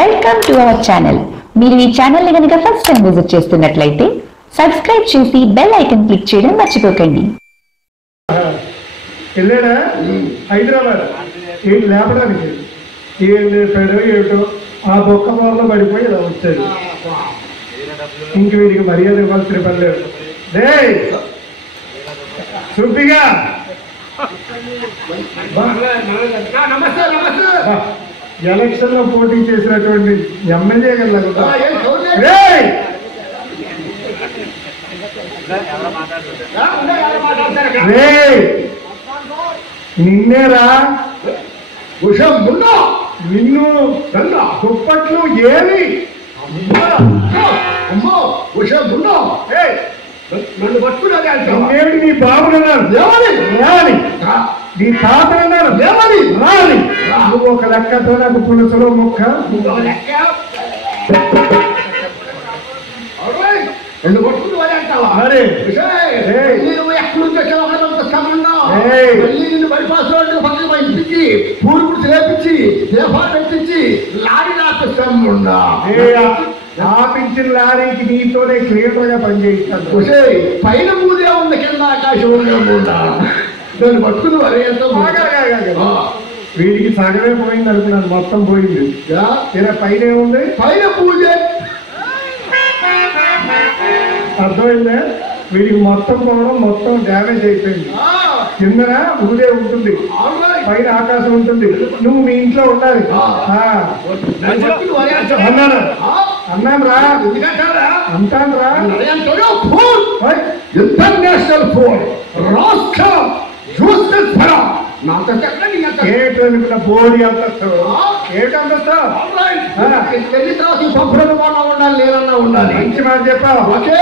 Welcome to our channel. మీరు ఈ channel ని గనుక ఫస్ట్ టైం విజిట్ చేస్తున్నట్లయితే సబ్స్క్రైబ్ చేసి బెల్ ఐకాన్ క్లిక్ చేయడం మర్చిపోకండి. వెళ్ళాడా హైదరాబాద్ ఏం లేపడానికి ఏం లేపాడో ఏమిటో ఆ బొక్క బాల్లో పడిపోయి ఇలా వచ్చాడు. ఇంక వీడికి మర్యాద ఇవ్వాల్సిన పని లేదు. డే సుబ్బిగా ఎలక్షన్ లో పోటీ చేసినటువంటి ఎమ్మెల్యే గారు నిన్నేరా ఉషం మున్నా నిన్ను దుప్పట్లు ఏమి అమ్మో ఉషం మున్నా నన్ను పట్టుకున్నది అంటే నీ బాబు అన్నారు రాని నీ తాత అన్నారు రాని నువ్వు ఒక లెక్కతో నాకు పులుసులో ముక్క రెండు పట్టుకుని అంటావా అరే నువ్వు ఎక్కడి నుంచి నిన్ను బైపాస్ రోడ్డు పక్కన పంపించి పూర్వుడు చేపించి దేవాలు పెట్టించి లారీ నాపిస్తాముండా ఆపించిన లారీకి నీతోనే క్లియర్ గా పనిచేయిస్తాను. పైన పూజే ఉంది, కింద ఆకాశం ఉందా దాన్ని పట్టుకుని వరే వీడికి సగమే పోయింది అనుకున్నాను, మొత్తం పోయింది. పైన ఏముంది? పైన పూజ అర్థమైందా? వీడికి మొత్తం పోవడం మొత్తం డ్యామేజ్ అయిపోయింది. కిందన ఊరే ఉంటుంది, పైన ఆకాశం ఉంటుంది. నువ్వు మీ ఇంట్లో ఉండాలి అన్నాను రా అంటాను రా. ఇంటర్నేషనల్ ఫోన్ రాష్ట్రం ఏటనుకున్న బోడి అంతస్తావు ఉండాలి లేదన్నా ఉండాలి. మంచి మాట చెప్పావు. ఒకే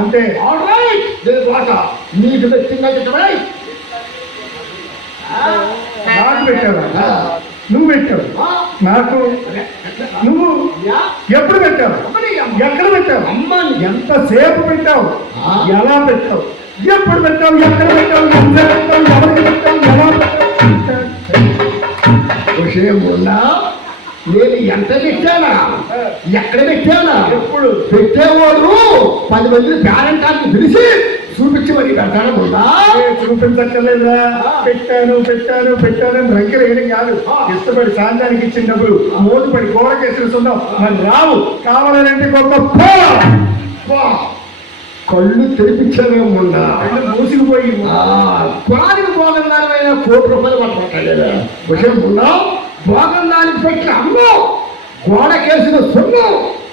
అంతే నీకు నాకు పెట్టావా? నువ్వు పెట్టావు నాకు. నువ్వు ఎప్పుడు పెట్టావు? ఎక్కడ పెట్టావు? ఎంతసేపు పెట్టావు? ఎలా పెట్టావు? ఎప్పుడు పెట్టావు? ఎక్కడ పెట్టావు? ఎంత పెట్టావు? ఎవరికి పెట్టావు? ఎలా పెట్టావు? విషయం ఉన్నా నేను ఎంత పెట్టానా, ఎక్కడ పెట్టానా? ఎప్పుడు పెట్టేవాడు 10 మంది పేరెంటాన్ని పిలిచి చూపించి మరి పెడతాను. ఉన్నా చూపించక్కర్లేదా? పెట్టాను పెట్టాను పెట్టాను రంకెలు వేయడం కాదు. ఇష్టపడి సాయంత్రానికి ఇచ్చిన డబ్బులు మోటుపడి గోడకేసుకున్నావు. మరి రావు కావాలంటే గొప్ప కళ్ళు తెరిపించామేమున్నా మూసిపోయి కొనానికి భోగందానమైన ₹1,00,00,000 పట్టలేదా? విషయం ఉన్నా భోగందానికి పెట్టిన అమ్మో గోడకేసిన సొమ్ము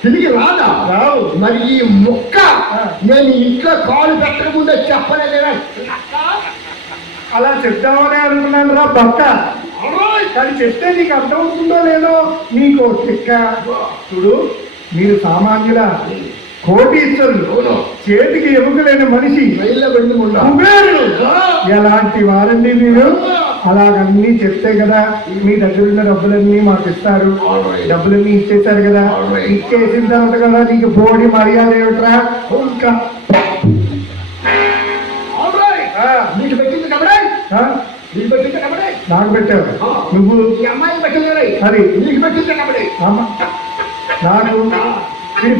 తిరిగి రాదా? రావు. మరి ఈ ముక్క నేను ఇంట్లో కాలు పెట్టక ముందే చెప్పలేదా? అలా చెప్తామని అనుకున్నాను రా బక్క. కానీ చెప్తే నీకు అర్థమవుతుందో లేదో నీకు చిక్క. చూడు, మీరు సామాన్యుల కోటీశ్వరులు, చేతికి ఎముకలేని మనిషి, ఎలాంటి వారండి మీరు? అలాగన్నీ చెప్తే కదా మీ దగ్గర ఉన్న డబ్బులన్నీ మాకు ఇస్తారు. డబ్బులన్నీ ఇచ్చేసారు కదా, ఇచ్చేసిన తర్వాత కదా నీకు బోడి మర్యాద ఏమిట్రా? ఇంకా నీకు పెట్టింది కబడే, నీకు పెట్టింది కబడే, నాకు పెట్టావు. నువ్వు అమ్మాయి పెట్టలేదు, అది నీకు పెట్టింది కబడే. నాకు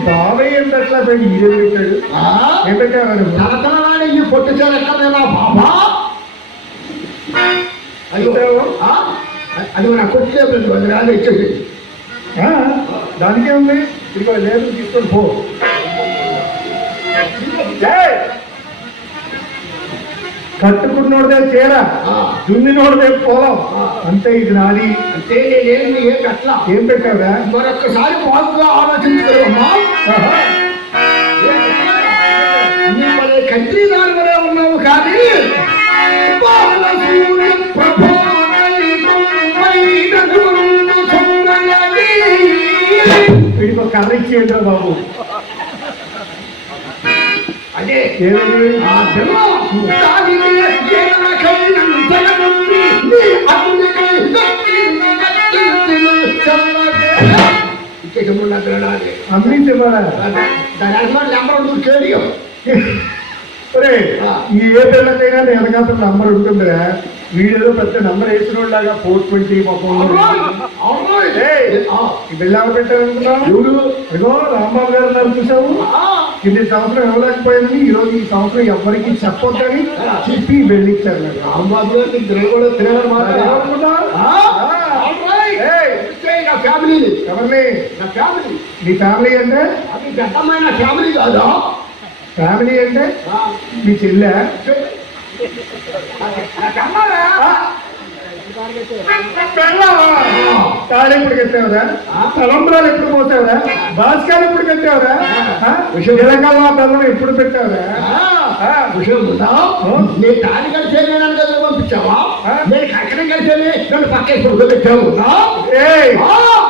బాబాయ్ ఏం పెట్టలా పెట్టి ఇదే పెట్టాడు. ఏం పెట్టాడు? తనతనవాడే ఈ పొట్టు చేరేనా బాబా? అది నా కొట్టలేదు, అది రాదు ఇచ్చేసి. దానికే ఉంది, ఇదిగో లేదు తీసుకొని పో. కట్టుకున్నోడిదే చీర, దున్నినోడిదే పొలం, అంతే. ఇది నాది అంటే నేనేమి ఏం పెట్టలా. ఏం పెట్టావురా? మరొక్కసారి బాగుగా ఆలోచించగలమ్మా. కంట్రీ దాని వరే ఉన్నావు కానీ వీడికి ఒక కర్ర ఇచ్చేయండిరా బాబు. అదే అమ్మి చెప్పారా? ఏ పిల్లకైనా వెనకాల నంబర్ ఉంటుందిరా. వీడియోలో పెద్ద నంబర్ వేసిన వాళ్ళగా 420 బిల్లాలు పెట్టారనుకున్నావు. ఎవరు అదిగో రాంబాబు గారు ఉన్నారు చూసావు. కింది సంవత్సరం ఇవ్వలేకపోయింది, ఈ రోజు ఈ సంవత్సరం ఎవరికి చెప్పొద్దని చెప్పి వెళ్ళిచ్చారు. రాంబాబు గారు కూడా తిరగడం ఫ్యామిలీ. ఎవరిని? నా ఫ్యామిలీ. నీ ఫ్యామిలీ అంటే అది పెద్దమ్మైన ఫ్యామిలీ కాదా? ఫ్యామిలీ అంటే మీ చెల్లె. తాళి ఎప్పుడు కట్టావురా? తలంబరాలు ఎప్పుడు పోతావురా? భాస్కర్ ఎప్పుడు కట్టావురా? తెలంగాణ బెల్లం ఎప్పుడు పెట్టావురా? నేను తాళి కలిసే పంపించావా? నేను కట్టడం కలిసే నన్ను పక్క పెట్టావు.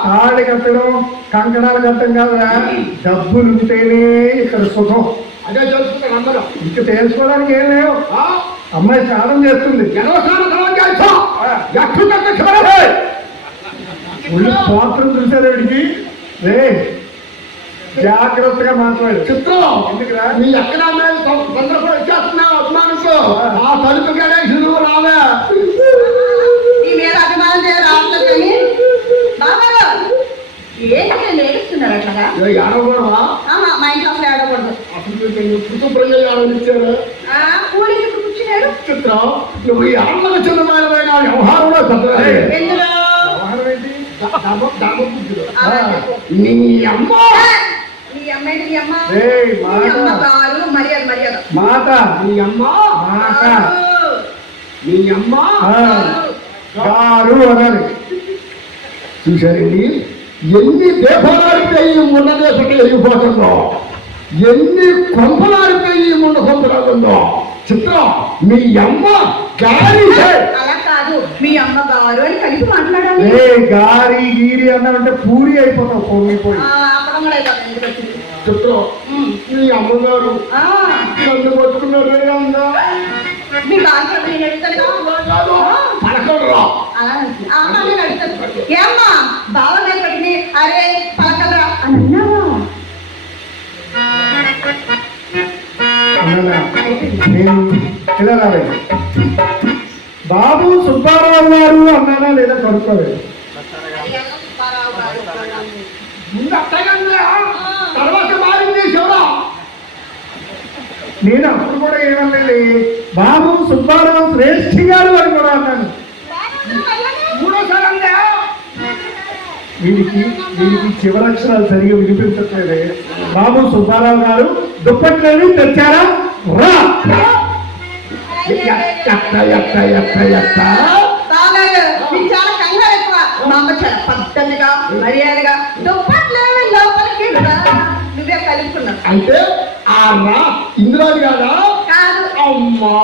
తాళి కట్టడం కంకణాలు కట్టడం కాదురా, డబ్బులు ఉంటేనే ఇక్కడ సుఖం. అదే తెలుసుకుంటాను అందరూ. ఇంక తెలుసుకోవడానికి ఏం లేవు. అమ్మాయి స్నానం చేస్తుంది, పాత్రం చూసారు వీడికి. రే జాగ్రత్తగా మాట్లాడు. చిత్రం ఎందుకురా? నీ ఎక్కడ అమ్మాయి తొందరగా వచ్చేస్తున్నావు అభిమానంతో. ఆ తలుపు కడే నువ్వు రావా? నీ మీద అభిమానం రావట్లేదు కానీ ఏంటి నేర్పిస్తున్నారు అట్లాగా? ఏడవకూడవా? మా ఇంట్లో అసలు ఏడకూడదు. శుభ్రంగా ఏడవనిచ్చారు. కూలికి కూర్చున్నాడు. చిత్రం నువ్వు ఈ అమ్మకు చిన్నమైన వ్యవహారంలో ఎందులో నీ అమ్మ నీ అమ్మాయి నీ అమ్మ గారు మర్యాద మర్యాద మాట. నీ అమ్మ మాట. నీ అమ్మ గారు అనాలి. చూశారండి ఎన్ని దేశాలాడితే ఈ మొన్న దేశంలో వెళ్ళిపోతుందో, ఎన్ని కొంపలాడితే ఈ మొన్న కొంపలాడుతుందో. చిత్రం మీ అమ్మ గారి. అలా కాదు, మీ అమ్మ గారు అని కలిపి మాట్లాడాలి. గారి గీరి అన్నామంటే పూరి అయిపోతావు. పొంగిపోయి చిత్రం మీ అమ్మగారు నన్ను పట్టుకున్నారే అందా. మీ బాగా నేను అడుగుతాను పలకడరా. నేను అడుగుతాను ఏమ్మా బావ నేను పట్టింది అరే పలకలరా అని అన్నావా? నేను ఇలా రాలేదు. బాబు సుబ్బారావు గారు అన్నానా లేదా కనుక్కోలేదు. తర్వాత మారింది శివరా. నేను అప్పుడు కూడా ఏమన్నా బాబు సుబ్బారావు శ్రేష్ఠి గారు అని కూడా అన్నాను. మూడోసారి అందా. వీడికి చివరక్షరాలు సరిగా వినిపించట్లేదే. బాబు సుబ్బారావు గారు దుప్పట్లేవి తెచ్చారా? రా. చాలా కంగారు ఎక్కువ. మా అమ్మ చాలా పద్ధతిగా మర్యాదగా దుప్పట్లేవి లోపలికి నువ్వే కలుపుకున్నావు. అంటే ఆ రా ఇందులోని కాదా? కాదు. అమ్మా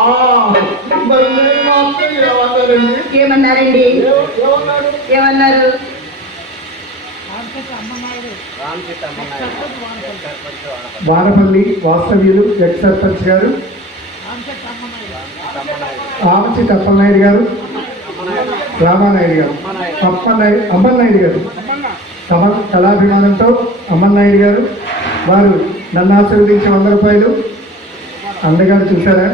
ఏమన్నారండి? ఏమన్నారు? వానపల్లి వాస్తవ్యులు ఎక్స్ సర్పంచ్ గారు ఆమచి తప్పనాయుడు గారు, రామానాయుడు గారు, అమ్మన్నాయుడు గారు, తమ కళాభిమానంతో అమ్మన్నాయుడు గారు వారు నన్ను ఆశీర్వదించి 100 రూపాయలు. అందగారు చూసారా?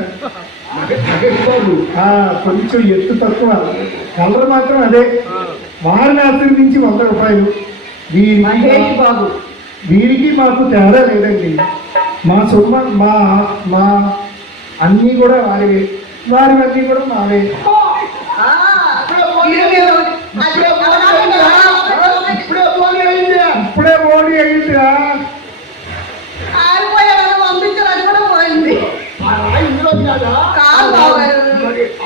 కొంచెం ఎత్తు తక్కువ, కలర్ మాత్రం అదే. వారిని ఆశీర్వదించి 100 రూపాయలు. వీరికి మాకు తేడా లేదండి. మా సొమ్మ మా అన్నీ కూడా వారివే, వారివన్నీ కూడా మావే. ఇప్పుడే మోడీ అయిందిరా.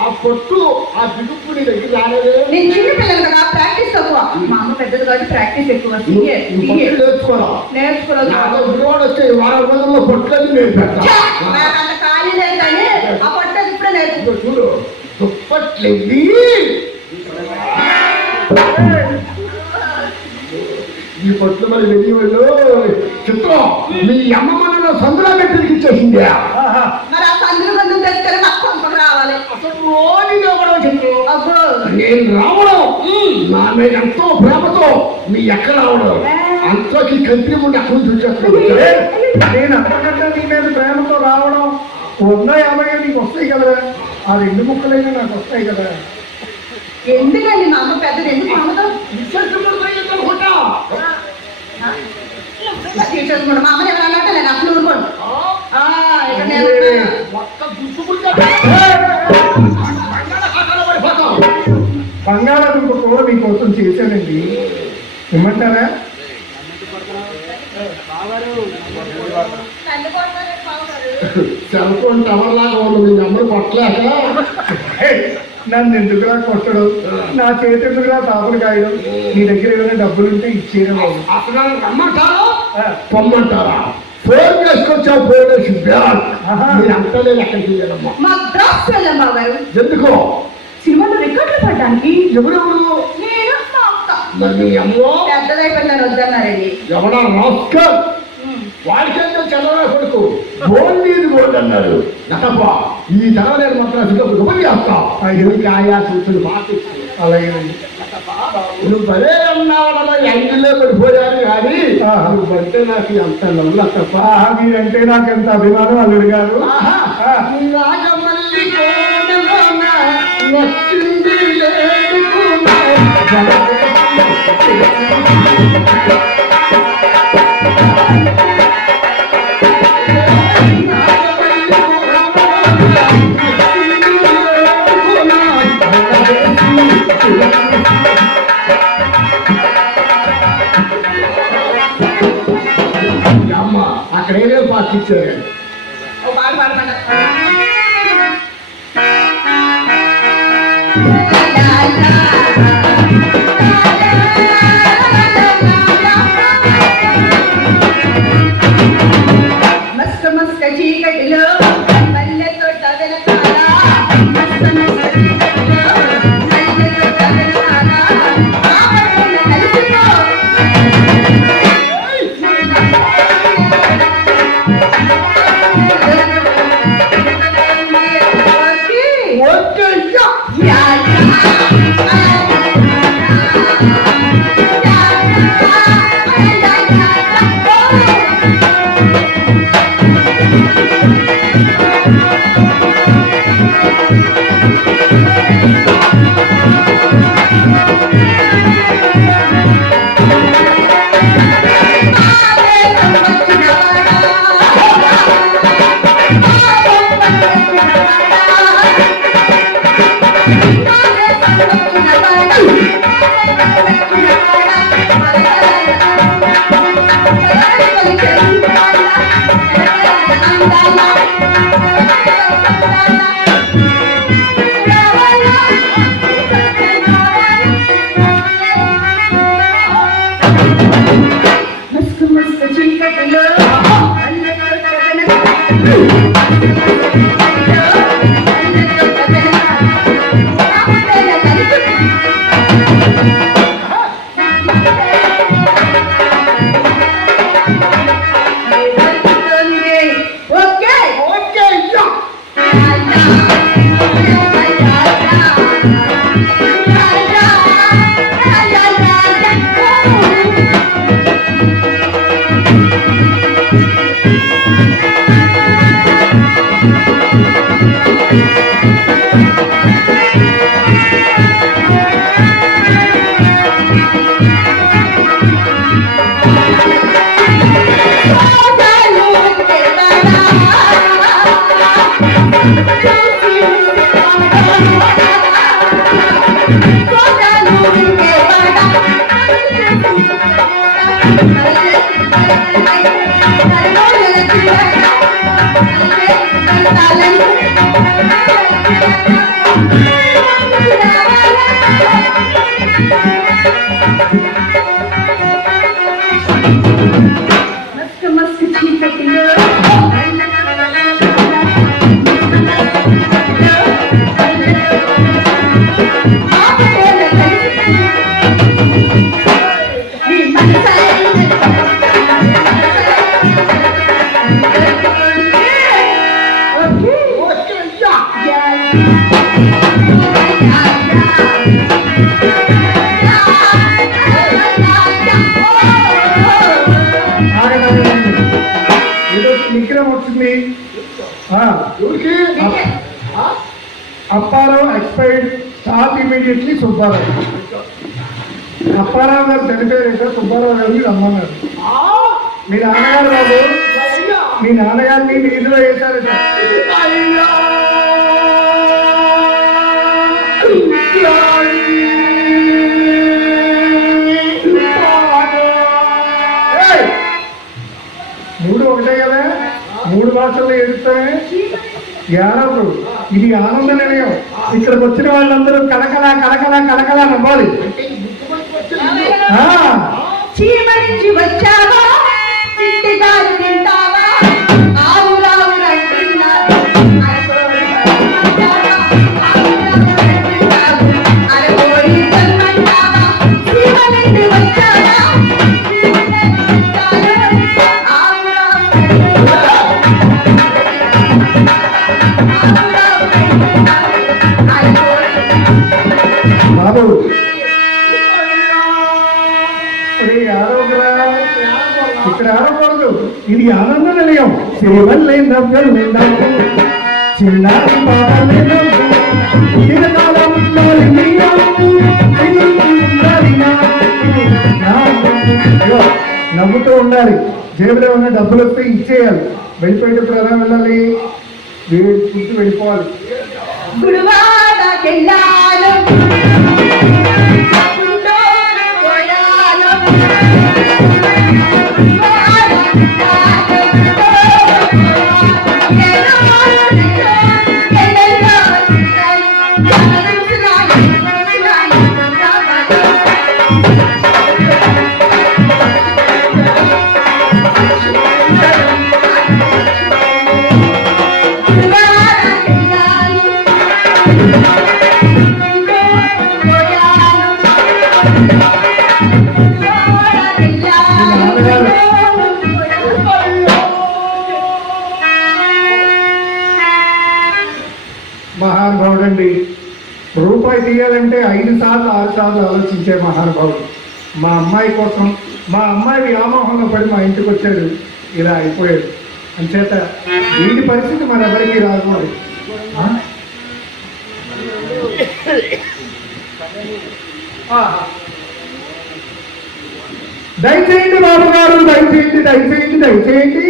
ఆ పొట్టు ఆ దిగుపు నీ దగ్గర రాలేదే. నేను చిన్న పిల్లలు కదా, ప్రాక్టీస్ తక్కువ. మా అమ్మ పెద్దది కాబట్టి ప్రాక్టీస్ ఎక్కువ. నేర్చుకోవాలి. వచ్చే 2 రోజుల్లో పొట్లని నేర్పెడతా. అంత ఖాళీ లేదు కానీ ఆ పొట్టు ఇప్పుడే నేర్చుకో. చూడు దుప్పట్లేవి ఈ పొట్లు మరి వెళ్ళి వెళ్ళు. చిత్రం మీ అమ్మ మనలో సందులో పెట్టి ఇచ్చేసింది. మరి ఆ సందులు కొంచెం తెస్తే నాకు కొంపలు రావాలి. నేను రావడం నా మీద ఎంతో ప్రేమతో మీ ఎక్కడ రావడం అంతకి కంటి ముందు అక్కడ నుంచి వచ్చేస్తాను. నేను అంతకంటే నీ మీద ప్రేమతో రావడం 150 నీకు వస్తాయి కదా. ఆ 2 ముక్కలైనా నాకు వస్తాయి కదా. ఎందుకండి మా అమ్మ పెద్దది ఎందుకు అమ్మతో తీసుకుంటా మా అమ్మని ఎవరు అన్నట్టు నేను అసలు ఊరుకోండి. ఇక్కడ నేను బంగాళాదుంప కూర మీకోసం చేశానండి, ఇమ్మంటారా? సెల్ ఫోన్ టవర్ లాగా ఉంది, మీ నెంబర్ కొట్టలేక నన్ను ఎందుకులా కొట్టడం, నా చేతి ఎందుకులా తాపలు కాయడం? నీ దగ్గర ఏమైనా డబ్బులు ఉంటే ఇచ్చేయడం. అసలు రమ్మంటారా పొమ్మంటారా? ఫోన్ చేసుకొచ్చా, ఫోన్ వేసి బ్యాగ్ అంతా లేదు. ఎక్కడికి వెళ్ళమ్మా? మా డ్రాప్ వెళ్ళాం బాబు. ఎందుకో? సినిమాలో రికార్డులు పడ్డానికి. ఎవరెవరు? నేను మా అక్క. మరి మీ అమ్మో పెద్దదైపోయిందని వద్దన్నారండి. ఎవడా రాస్కర్? వాడికంటే చదవరా కొడుకు గోల్డ్ ఇది గోల్డ్ అన్నాడు. నటప్ప ఈ చదవలేని మాత్రం ఉపరి చేస్తా. ఆయా సూచనలు పాటిస్తూ అలాగేనండి. నువ్వు భలే ఉన్నావా? ఎంగిల్లో పడిపోయాను కానీ నువ్వంటే నాకు ఎంత నవ్వులు తప్ప. మీరంటే నాకు ఎంత అభిమానం అల్లుడు గారు. రాజమల్లి నచ్చింది అమ్మ అక్కడ ఏమేమి పార్టీ ఇచ్చారు? ఓ పాట పాడమంట. మస్క మస్క చీకటిలో మల్లె తోట వెనకాల, మస్క మస్క చీకటిలో మల్లె తోట వెనకాల ఆపదల కలిసిపో. ఓకే ఏదో నిగ్రహం వచ్చింది. Apparao expired stop immediately Subbarao. Apparao గారు చనిపోయారంటే సుబ్బారావు గారిని రమ్మన్నారు. మీ నాన్నగారు బాబు మీ నాన్నగారిని వీధిలో వేశారట. మూడు ఒకటే కదా, మూడు భాషల్లో ఎదుగుతామే ఏడవరు. ఇది ఆనంద నిలయం. ఇక్కడికి వచ్చిన వాళ్ళందరూ కలకలా కలకలా కలకలా నవ్వాలి. చీమరించి వచ్చావా చిట్టిగారు తింటావా ఆవురావురు అంటున్నారు అరగోడి జన్మంటావా చీమరించి వచ్చావా బాబు ఇక్కడ ఆడకూడదు. ఇది ఆనంద నిలయం. శ్రీవల్లే నవ్వల్లే నవ్వు చిన్నారి పాపలే నవ్వు చిరకాలం నవ్వుతూ ఉండాలి. జేబులో ఉన్న డబ్బులు వస్తే ఇచ్చేయాలి. వెళ్ళిపోయేటప్పుడు ఎలా వెళ్ళాలి? గుర్తు వెళ్ళిపోవాలి. మహానుభావుడండి. రూపాయి తీయాలంటే 5 సార్లు 6 సార్లు ఆలోచించే మహానుభావుడు. మా అమ్మాయి కోసం మా అమ్మాయి వ్యామోహంలో పడి మా ఇంటికి వచ్చాడు. ఇలా అయిపోయాడు. అంచేత వీటి పరిస్థితి మరెవరికి రాకూడదు. దయచేయండి బాబు గారు, దయచేయండి దయచేయండి దయచేయండి.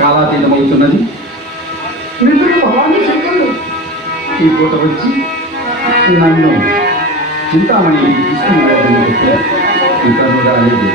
కాలాతీతమవుతున్నది. ఈ పూట వచ్చి నన్ను చింతామణి తీసుకుని వెళ్ళి ఇంకా రాలేదు.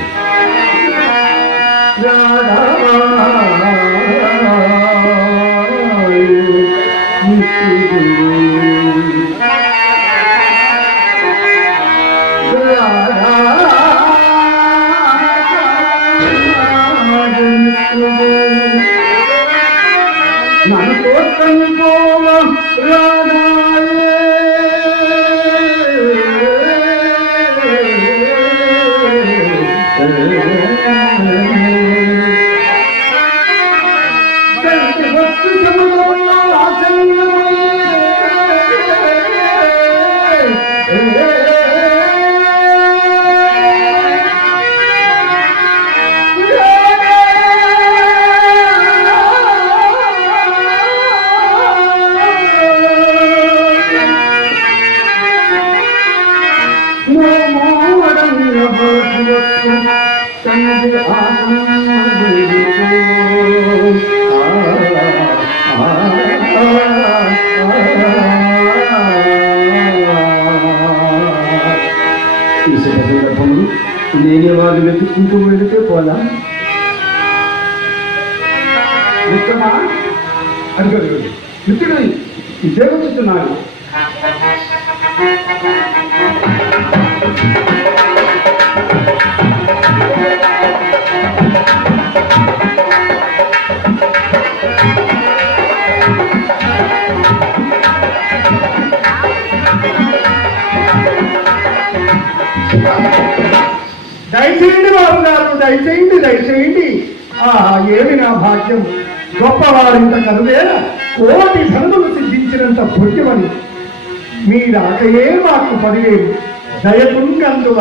ఈ శుభ సందర్భంలో నేనే వాళ్ళు వెతుక్కుంటూ వెళితే పోలా. మిత్రమా, అడుగు మిత్రుడు ఇదే వచ్చుతున్నాడు. దయచేయండి బాబు గారు, దయచేయండి దయచేయండి. ఏమి నా భాగ్యం! గొప్పవారింత కనువేల కోటి ధనములు సిద్ధించినంత భుజ్యమని మీ రాకయే మాకు 10,000 దయకుంకందువ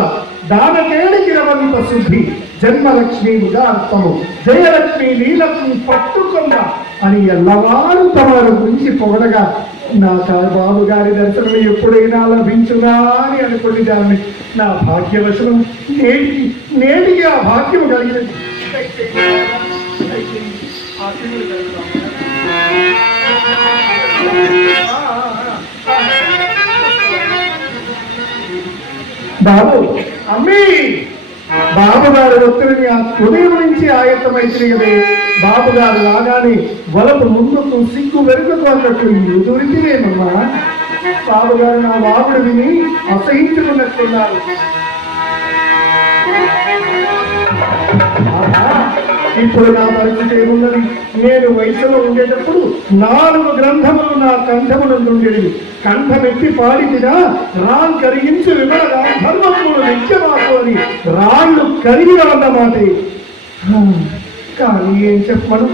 దానకేడికి రవంత శుద్ధి జన్మలక్ష్మి ఉదాత్తము జయలక్ష్మి నీలక్ష్మి పట్టుకొంద అని ఎల్లవారు తమరు గురించి పొగడగా నా బాబు గారి దర్శనం ఎప్పుడైనా లభించునా అని అనుకుని దాన్ని నా భాగ్యవశం నేటికి ఆ భాగ్యం కలిగినది. బాబు అమ్మీ, బాబు గారు ఒత్తిడిని ఆ ఉదయం నుంచి ఆయత్తమైతే కదే. బాబు గారు రాగానే వలపు ముందుకు సిగ్గు వెనుకకు అన్నట్టు ఎదురికివేమమ్మా. బాబు గారు నా వాగుడు విని అసహించుకున్నట్టున్నారు. ఇప్పుడు నా పరిస్థితి ఏమున్నది? నేను వయసులో ఉండేటప్పుడు 4 గ్రంథములు నా కంఠమునందుండేవి. కంఠమెత్తి పాడితినా రాం కరిగించు విమలగా ధర్మములు నిత్యమాకు అని రాళ్ళు కరిగినవన్నమాట. కానీ ఏం చెప్పను,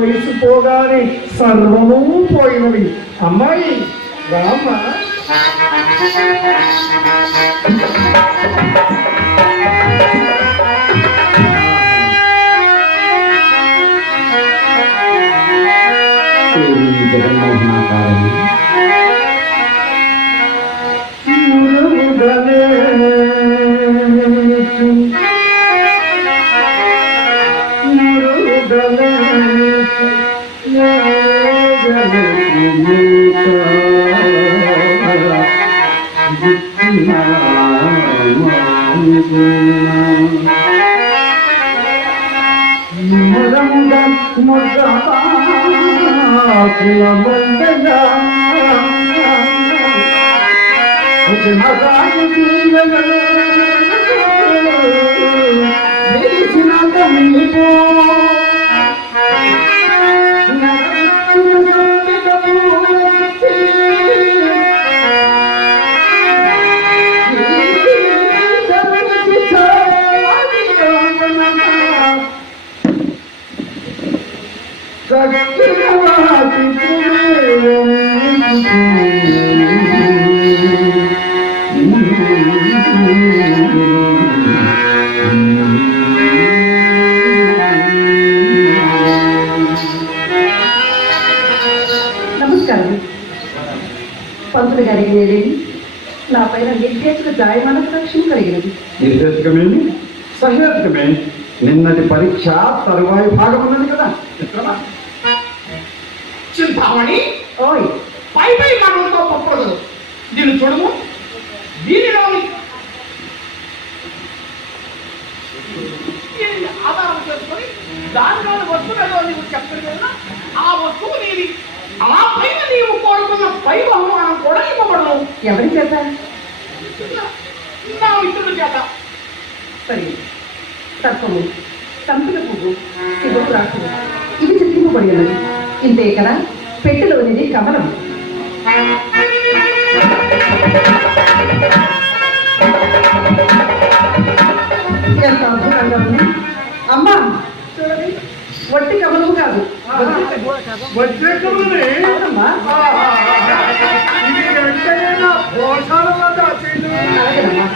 వయసు పోగానే సర్వము పోయినవి. అమ్మాయి రామ్మ. జగన్మోహనాకారని నమస్కారం. పంతులు గారికి నేనేది నా పైన నిర్దేశక జాయమాన రక్షణ కలిగినది. నిర్దేశకమేమి సహేతుకమే. నిన్నటి పరీక్ష తరువాయి భాగం ఉన్నది కదా. చింతామణి, ఓయ్ పై మనతో పప్పడదు. దీన్ని చూడము. దీనిలోని ఆధారం చేసుకొని దానిలోని వస్తువులలో నీవు చెప్పడం వల్ల ఆ వస్తువు నీది. ఆ పైన నీవు కోరుకున్న పై బహుమానం కూడా ఇవ్వబడను. ఎవరి చేత? నా మిత్రుల చేత. సరే, సర్పము, సంపిన పువ్వు, శివపు రాకులు ఇవి చిత్రింపబడి ఉన్నది. ఇంతే కదా పెట్టెలోనిది కమలం. ఎంత అద్భుతంగా ఉంది అమ్మా. చూడండి, వట్టి కమలము కాదు, వజ్రకములే. అవునమ్మా. ఇది వెంటనే నా భోషాలలో దాచేను. అలాగేనమ్మా.